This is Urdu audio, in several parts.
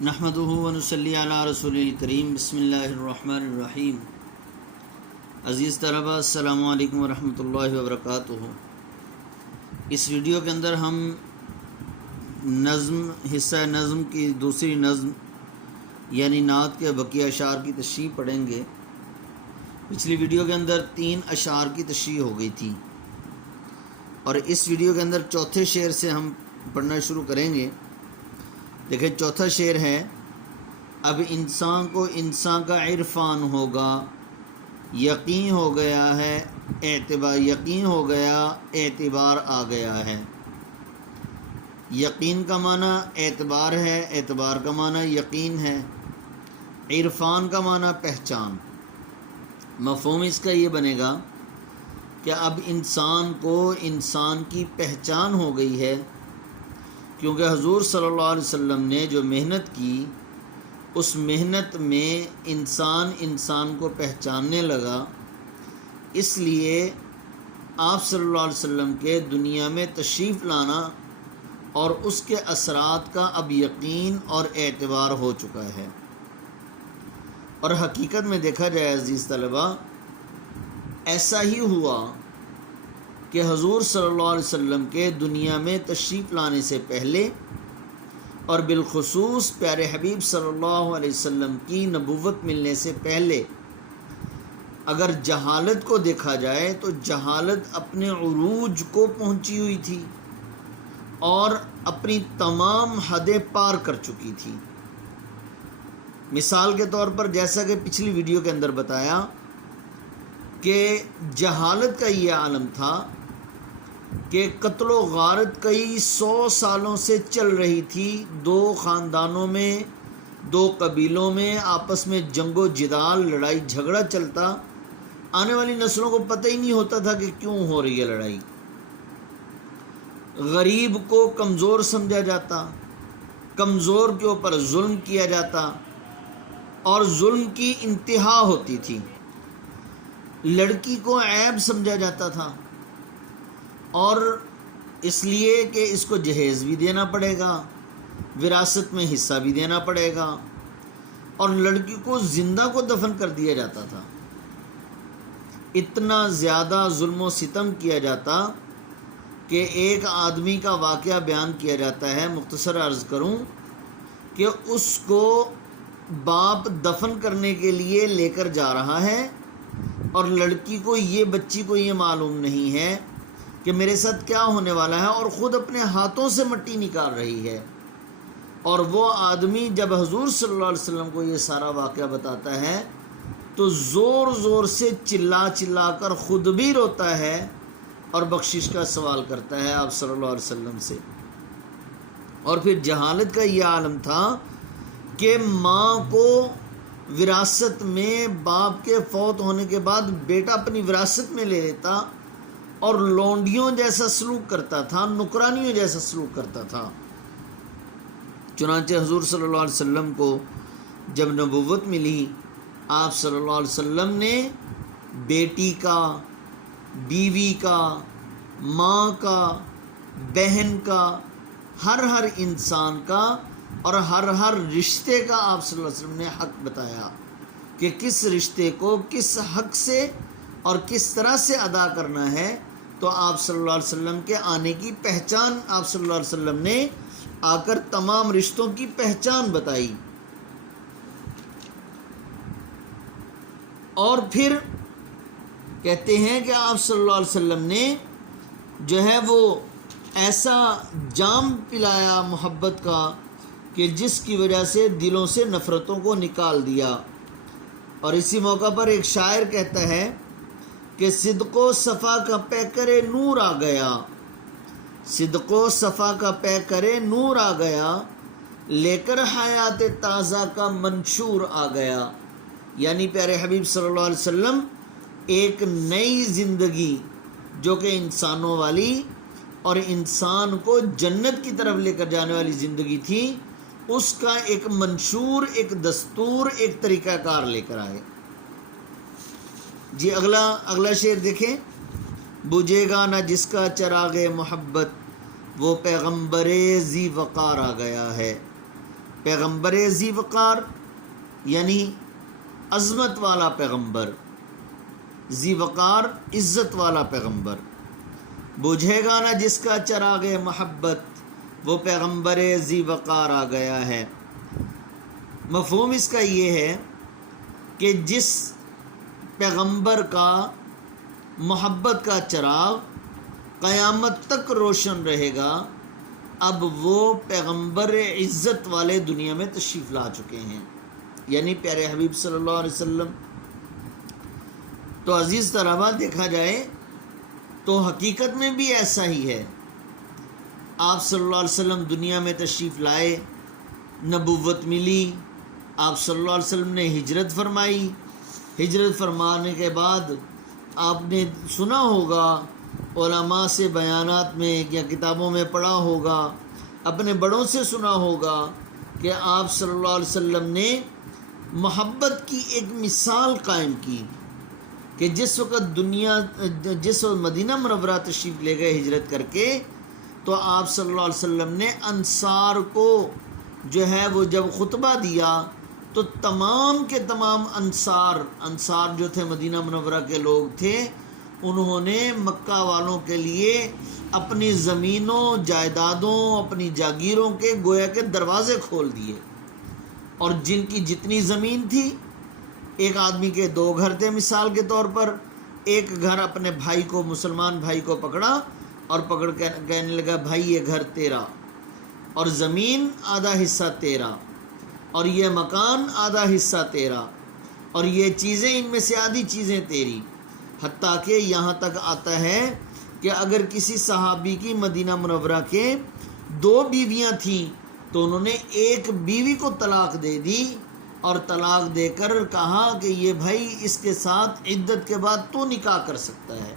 نحمدہ ونصلی علی رسول الکریم بسم اللہ الرحمن الرحیم۔ عزیز طلبہ السلام علیکم ورحمۃ اللہ وبرکاتہ۔ اس ویڈیو کے اندر ہم حصہ نظم کی دوسری نظم یعنی نعت کے بقیہ اشعار کی تشریح پڑھیں گے۔ پچھلی ویڈیو کے اندر 3 اشعار کی تشریح ہو گئی تھی اور اس ویڈیو کے اندر چوتھے شعر سے ہم پڑھنا شروع کریں گے۔ دیکھیں چوتھا شعر ہے، اب انسان کو انسان کا عرفان ہوگا، یقین ہو گیا ہے اعتبار آ گیا ہے۔ یقین کا معنی اعتبار ہے، اعتبار کا معنی یقین ہے، عرفان کا معنی پہچان۔ مفہوم اس کا یہ بنے گا کہ اب انسان کو انسان کی پہچان ہو گئی ہے، کیونکہ حضور صلی اللہ علیہ وسلم نے جو محنت کی اس محنت میں انسان کو پہچاننے لگا، اس لیے آپ صلی اللہ علیہ وسلم کے دنیا میں تشریف لانا اور اس کے اثرات کا اب یقین اور اعتبار ہو چکا ہے۔ اور حقیقت میں دیکھا جائے عزیز طلبہ، ایسا ہی ہوا کہ حضور صلی اللہ علیہ وسلم کے دنیا میں تشریف لانے سے پہلے اور بالخصوص پیارے حبیب صلی اللہ علیہ وسلم کی نبوت ملنے سے پہلے اگر جہالت کو دیکھا جائے تو جہالت اپنے عروج کو پہنچی ہوئی تھی اور اپنی تمام حدیں پار کر چکی تھی۔ مثال کے طور پر جیسا کہ پچھلی ویڈیو کے اندر بتایا کہ جہالت کا یہ عالم تھا کہ قتل و غارت کئی 100 سالوں سے چل رہی تھی، 2 خاندانوں میں 2 قبیلوں میں آپس میں جنگ و جدال لڑائی جھگڑا چلتا، آنے والی نسلوں کو پتہ ہی نہیں ہوتا تھا کہ کیوں ہو رہی ہے لڑائی۔ غریب کو کمزور سمجھا جاتا، کمزور کے اوپر ظلم کیا جاتا اور ظلم کی انتہا ہوتی تھی۔ لڑکی کو عیب سمجھا جاتا تھا اور اس لیے کہ اس کو جہیز بھی دینا پڑے گا، وراثت میں حصہ بھی دینا پڑے گا، اور لڑکی کو زندہ کو دفن کر دیا جاتا تھا۔ اتنا زیادہ ظلم و ستم کیا جاتا کہ ایک آدمی کا واقعہ بیان کیا جاتا ہے، مختصر عرض کروں کہ اس کو باپ دفن کرنے کے لیے لے کر جا رہا ہے اور بچی کو یہ معلوم نہیں ہے کہ میرے ساتھ کیا ہونے والا ہے، اور خود اپنے ہاتھوں سے مٹی نکال رہی ہے۔ اور وہ آدمی جب حضور صلی اللہ علیہ وسلم کو یہ سارا واقعہ بتاتا ہے تو زور زور سے چلا کر خود بھی روتا ہے اور بخشش کا سوال کرتا ہے آپ صلی اللہ علیہ وسلم سے۔ اور پھر جہالت کا یہ عالم تھا کہ ماں کو وراثت میں باپ کے فوت ہونے کے بعد بیٹا اپنی وراثت میں لے لیتا اور لونڈیوں جیسا سلوک کرتا تھا، نکرانیوں جیسا سلوک کرتا تھا۔ چنانچہ حضور صلی اللہ علیہ وسلم کو جب نبوت ملی، آپ صلی اللہ علیہ وسلم نے بیٹی کا، بیوی کا، ماں کا، بہن کا، ہر انسان کا اور ہر رشتے کا آپ صلی اللہ علیہ وسلم نے حق بتایا کہ کس رشتے کو کس حق سے اور کس طرح سے ادا کرنا ہے۔ تو آپ صلی اللہ علیہ وسلم کے آنے کی پہچان آپ صلی اللہ علیہ وسلم نے آ کر تمام رشتوں کی پہچان بتائی۔ اور پھر کہتے ہیں کہ آپ صلی اللہ علیہ وسلم نے جو ہے وہ ایسا جام پلایا محبت کا کہ جس کی وجہ سے دلوں سے نفرتوں کو نکال دیا۔ اور اسی موقع پر ایک شاعر کہتا ہے کہ صدق و صفا کا پیکرے نور آ گیا، صدق و صفا کا پیکرے نور آ گیا، لے کر حیات تازہ کا منشور آ گیا۔ یعنی پیارے حبیب صلی اللہ علیہ وسلم ایک نئی زندگی جو کہ انسانوں والی اور انسان کو جنت کی طرف لے کر جانے والی زندگی تھی، اس کا ایک منشور، ایک دستور، ایک طریقہ کار لے کر آئے۔ جی اگلا شعر دیکھیں، بجھے گا نہ جس کا چراغ محبت، وہ پیغمبر ذی وقار آ گیا ہے۔ پیغمبر ذی وقار یعنی عظمت والا پیغمبر، ذی وقار عزت والا پیغمبر، بجھے گا نہ جس کا چراغ محبت، وہ پیغمبر ذی وقار آ گیا ہے۔ مفہوم اس کا یہ ہے کہ جس پیغمبر کا محبت کا چراغ قیامت تک روشن رہے گا، اب وہ پیغمبر عزت والے دنیا میں تشریف لا چکے ہیں، یعنی پیارے حبیب صلی اللہ علیہ وسلم۔ تو عزیز طلباء، دیکھا جائے تو حقیقت میں بھی ایسا ہی ہے۔ آپ صلی اللہ علیہ وسلم دنیا میں تشریف لائے، نبوت ملی، آپ صلی اللہ علیہ وسلم نے ہجرت فرمائی، ہجرت فرمانے کے بعد آپ نے سنا ہوگا، علماء سے بیانات میں یا کتابوں میں پڑھا ہوگا، اپنے بڑوں سے سنا ہوگا کہ آپ صلی اللہ علیہ وسلم نے محبت کی ایک مثال قائم کی کہ جس وقت مدینہ منورہ تشریف لے گئے ہجرت کر کے، تو آپ صلی اللہ علیہ وسلم نے انصار کو جو ہے وہ جب خطبہ دیا تو تمام کے تمام انصار جو تھے مدینہ منورہ کے لوگ تھے، انہوں نے مکہ والوں کے لیے اپنی زمینوں، جائیدادوں، اپنی جاگیروں کے گویا کے دروازے کھول دیے، اور جن کی جتنی زمین تھی، ایک آدمی کے 2 گھر تھے مثال کے طور پر، ایک گھر اپنے بھائی کو، مسلمان بھائی کو پکڑا اور پکڑ کے کہنے لگا بھائی یہ گھر تیرا، اور زمین آدھا حصہ تیرا، اور یہ مکان آدھا حصہ تیرا، اور یہ چیزیں ان میں سے آدھی چیزیں تیری۔ حتیٰ کہ یہاں تک آتا ہے کہ اگر کسی صحابی کی مدینہ منورہ کے 2 بیویاں تھیں تو انہوں نے ایک بیوی کو طلاق دے دی، اور طلاق دے کر کہا کہ یہ بھائی اس کے ساتھ عدت کے بعد تو نکاح کر سکتا ہے،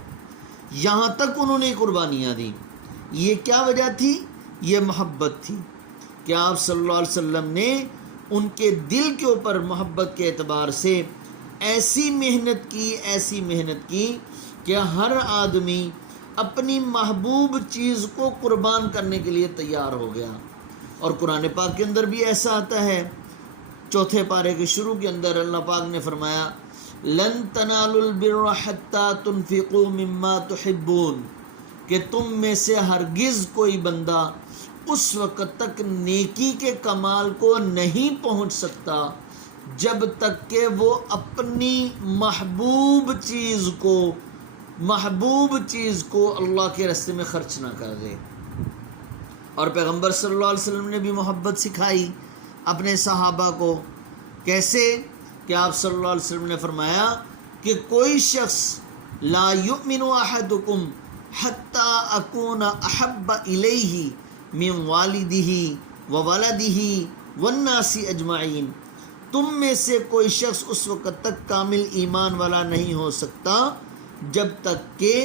یہاں تک انہوں نے قربانیاں دی۔ یہ کیا وجہ تھی؟ یہ محبت تھی کہ آپ صلی اللہ علیہ وسلم نے ان کے دل کے اوپر محبت کے اعتبار سے ایسی محنت کی کہ ہر آدمی اپنی محبوب چیز کو قربان کرنے کے لیے تیار ہو گیا۔ اور قرآن پاک کے اندر بھی ایسا آتا ہے، 4 پارے کے شروع کے اندر اللہ پاک نے فرمایا لن تنالوا البر حتى تنفقوا مما تحبون، کہ تم میں سے ہرگز کوئی بندہ اس وقت تک نیکی کے کمال کو نہیں پہنچ سکتا جب تک کہ وہ اپنی محبوب چیز کو اللہ کے راستے میں خرچ نہ کر دے۔ اور پیغمبر صلی اللہ علیہ وسلم نے بھی محبت سکھائی اپنے صحابہ کو، کیسے کہ آپ صلی اللہ علیہ وسلم نے فرمایا کہ کوئی شخص لا یؤمن احدکم حتی اکون احب الیہ من والدہ وولدہ والناس اجمعین، تم میں سے کوئی شخص اس وقت تک کامل ایمان والا نہیں ہو سکتا جب تک کہ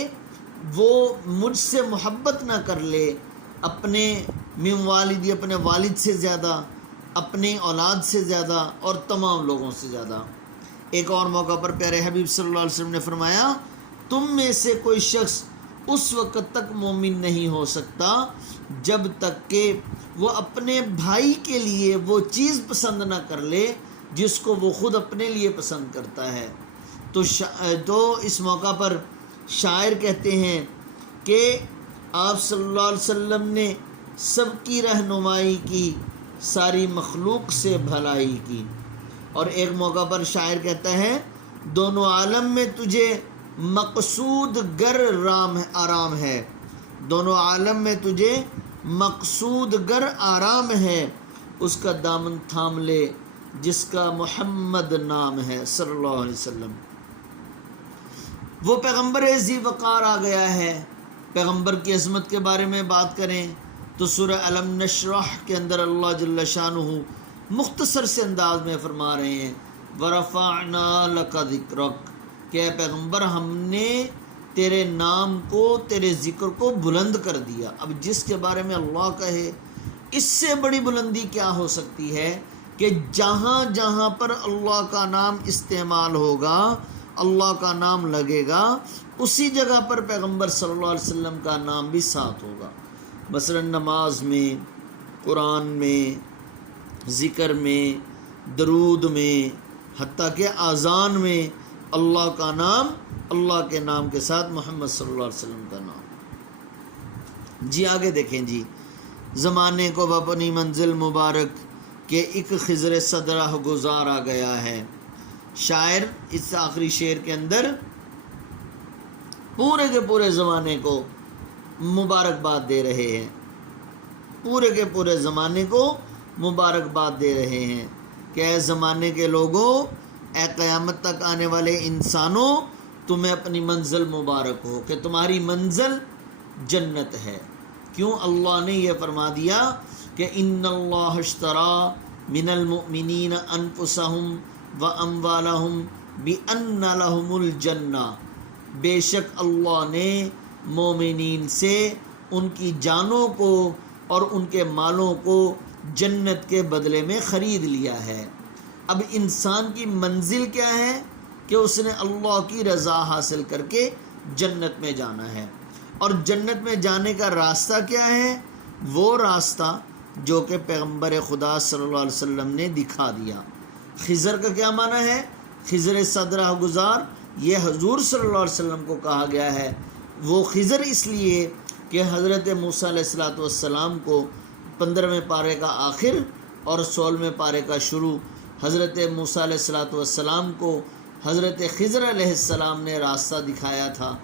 وہ مجھ سے محبت نہ کر لے، اپنے من والدی، اپنے والد سے زیادہ، اپنے اولاد سے زیادہ، اور تمام لوگوں سے زیادہ۔ ایک اور موقع پر پیارے حبیب صلی اللہ علیہ وسلم نے فرمایا تم میں سے کوئی شخص اس وقت تک مومن نہیں ہو سکتا جب تک کہ وہ اپنے بھائی کے لیے وہ چیز پسند نہ کر لے جس کو وہ خود اپنے لیے پسند کرتا ہے۔ تو اس موقع پر شاعر کہتے ہیں کہ آپ صلی اللہ علیہ وسلم نے سب کی رہنمائی کی، ساری مخلوق سے بھلائی کی۔ اور ایک موقع پر شاعر کہتا ہے دونوں عالم میں تجھے مقصود گر آرام ہے، دونوں عالم میں تجھے مقصود گر آرام ہے، اس کا دامن تھام لے جس کا محمد نام ہے صلی اللہ علیہ وسلم۔ وہ پیغمبر ذی وقار آ گیا ہے۔ پیغمبر کی عظمت کے بارے میں بات کریں تو سورہ الم نشرح کے اندر اللہ جل شانہ مختصر سے انداز میں فرما رہے ہیں وَرَفَعْنَا لَكَ ذِكْرَكَ، کہ اے پیغمبر ہم نے تیرے نام کو، تیرے ذکر کو بلند کر دیا۔ اب جس کے بارے میں اللہ کہے، اس سے بڑی بلندی کیا ہو سکتی ہے کہ جہاں جہاں پر اللہ کا نام استعمال ہوگا، اللہ کا نام لگے گا، اسی جگہ پر پیغمبر صلی اللہ علیہ وسلم کا نام بھی ساتھ ہوگا۔ مثلا نماز میں، قرآن میں، ذکر میں، درود میں، حتیٰ کہ اذان میں اللہ کا نام، اللہ کے نام کے ساتھ محمد صلی اللہ علیہ وسلم کا نام۔ جی آگے دیکھیں جی، زمانے کو اپنی منزل مبارک کے ایک خضر صدرہ گزار آ گیا ہے۔ شاعر اس آخری شعر کے اندر پورے کے پورے زمانے کو مبارکباد دے رہے ہیں، پورے کے پورے زمانے کو مبارکباد دے رہے ہیں کہ اے زمانے کے لوگوں، اے قیامت تک آنے والے انسانوں، تمہیں اپنی منزل مبارک ہو، کہ تمہاری منزل جنت ہے۔ کیوں؟ اللہ نے یہ فرما دیا کہ ان اللہ اشتری من المؤمنین انفسہم واموالہم بان لہم الجنہ، بے شک اللہ نے مومنین سے ان کی جانوں کو اور ان کے مالوں کو جنت کے بدلے میں خرید لیا ہے۔ اب انسان کی منزل کیا ہے کہ اس نے اللہ کی رضا حاصل کر کے جنت میں جانا ہے، اور جنت میں جانے کا راستہ کیا ہے؟ وہ راستہ جو کہ پیغمبر خدا صلی اللہ علیہ وسلم نے دکھا دیا۔ خضر کا کیا معنی ہے؟ خضر صدرہ گزار، یہ حضور صلی اللہ علیہ وسلم کو کہا گیا ہے۔ وہ خضر اس لیے کہ حضرت موسیٰ علیہ السلام کو 15ویں پارے کا آخر اور 16ویں پارے کا شروع، حضرت موسیٰ علیہ السلام کو حضرت خضر علیہ السلام نے راستہ دکھایا تھا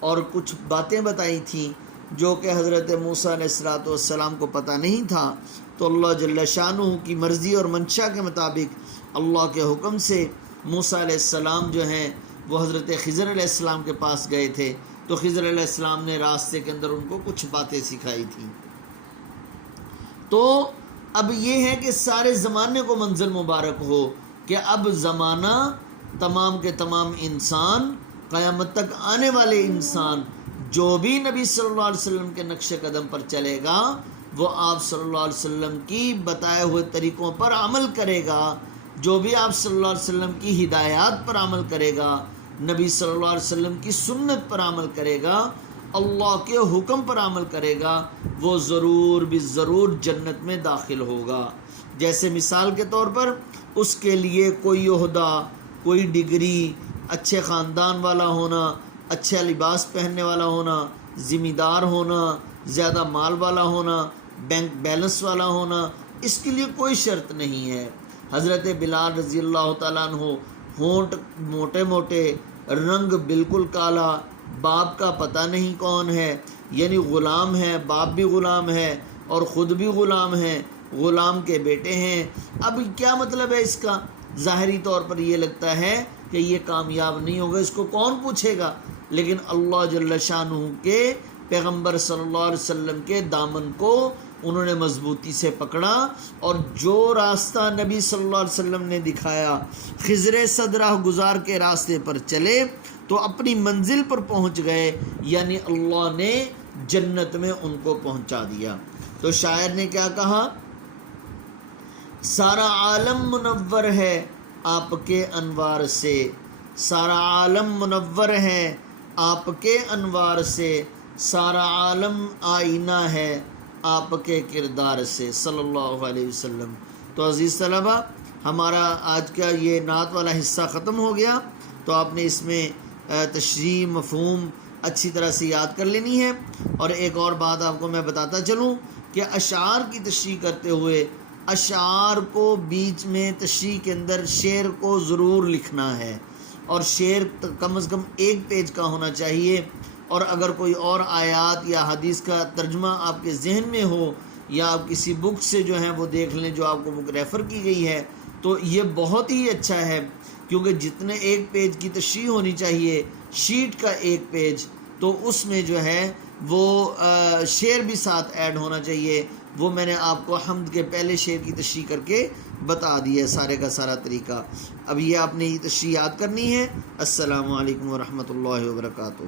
اور کچھ باتیں بتائی تھیں جو کہ حضرت موسیٰ علیہ السلام کو پتہ نہیں تھا، تو اللہ جل شانہ کی مرضی اور منشا کے مطابق اللہ کے حکم سے موسیٰ علیہ السلام جو ہیں وہ حضرت خضر علیہ السلام کے پاس گئے تھے، تو خضر علیہ السلام نے راستے کے اندر ان کو کچھ باتیں سکھائی تھیں۔ تو اب یہ ہے کہ سارے زمانے کو منزل مبارک ہو کہ اب زمانہ تمام کے تمام انسان، قیامت تک آنے والے انسان، جو بھی نبی صلی اللہ علیہ وسلم کے نقش قدم پر چلے گا وہ آپ صلی اللہ علیہ وسلم کی بتائے ہوئے طریقوں پر عمل کرے گا، جو بھی آپ صلی اللہ علیہ وسلم کی ہدایات پر عمل کرے گا، نبی صلی اللہ علیہ وسلم کی سنت پر عمل کرے گا، اللہ کے حکم پر عمل کرے گا، وہ ضرور بالضرور جنت میں داخل ہوگا۔ جیسے مثال کے طور پر اس کے لیے کوئی عہدہ، کوئی ڈگری، اچھے خاندان والا ہونا، اچھا لباس پہننے والا ہونا، ذمہ دار ہونا، زیادہ مال والا ہونا، بینک بیلنس والا ہونا، اس کے لیے کوئی شرط نہیں ہے۔ حضرت بلال رضی اللہ تعالیٰ عنہ، ہونٹ موٹے موٹے، رنگ بالکل کالا، باپ کا پتہ نہیں کون ہے، یعنی غلام ہے، باپ بھی غلام ہے اور خود بھی غلام ہے، غلام کے بیٹے ہیں۔ اب کیا مطلب ہے اس کا؟ ظاہری طور پر یہ لگتا ہے کہ یہ کامیاب نہیں ہوگا، اس کو کون پوچھے گا، لیکن اللہ جل شانہ کے پیغمبر صلی اللہ علیہ وسلم کے دامن کو انہوں نے مضبوطی سے پکڑا، اور جو راستہ نبی صلی اللہ علیہ وسلم نے دکھایا، خضر صدرہ گزار کے راستے پر چلے تو اپنی منزل پر پہنچ گئے، یعنی اللہ نے جنت میں ان کو پہنچا دیا۔ تو شاعر نے کیا کہا؟ سارا عالم منور ہے آپ کے انوار سے، سارا عالم منور ہے آپ کے انوار سے، سارا عالم آئینہ ہے آپ کے کردار سے، صلی اللہ علیہ وسلم۔ تو عزیز طلبہ، ہمارا آج کا یہ نعت والا حصہ ختم ہو گیا، تو آپ نے اس میں تشریح مفہوم اچھی طرح سے یاد کر لینی ہے۔ اور ایک اور بات آپ کو میں بتاتا چلوں کہ اشعار کی تشریح کرتے ہوئے اشعار کو بیچ میں تشریح کے اندر شعر کو ضرور لکھنا ہے، اور شعر کم از کم 1 پیج کا ہونا چاہیے، اور اگر کوئی اور آیات یا حدیث کا ترجمہ آپ کے ذہن میں ہو یا آپ کسی بک سے جو ہیں وہ دیکھ لیں جو آپ کو بک ریفر کی گئی ہے، تو یہ بہت ہی اچھا ہے، کیونکہ جتنے 1 پیج کی تشریح ہونی چاہیے، شیٹ کا 1 پیج، تو اس میں جو ہے وہ شعر بھی ساتھ ایڈ ہونا چاہیے۔ وہ میں نے آپ کو حمد کے پہلے شعر کی تشریح کر کے بتا دی ہے سارے کا سارا طریقہ۔ اب یہ آپ نے یہ تشریح یاد کرنی ہے۔ السلام علیکم ورحمۃ اللہ وبرکاتہ۔